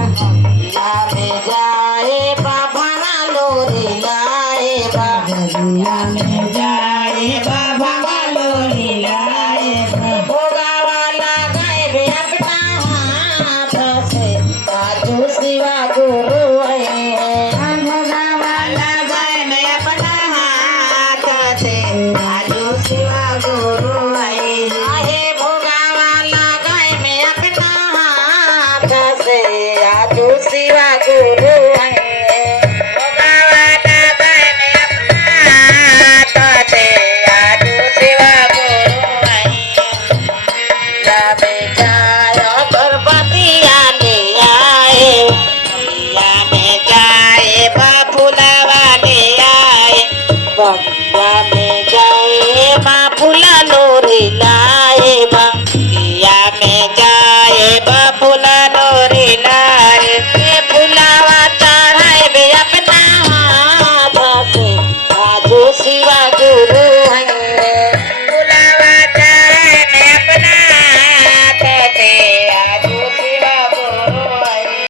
में जाए बाबा ना लोरी लाए गलिया में जाए बाबा लोरी लाए भोगा वाला गाय भी अपना हाथ से साधु शिवा गुरु भोगा वाला गाय में अपना हाथ से साधु शिवा गुरु आहे भोगा वाला गाय में अपना हाथ से साधु शिवा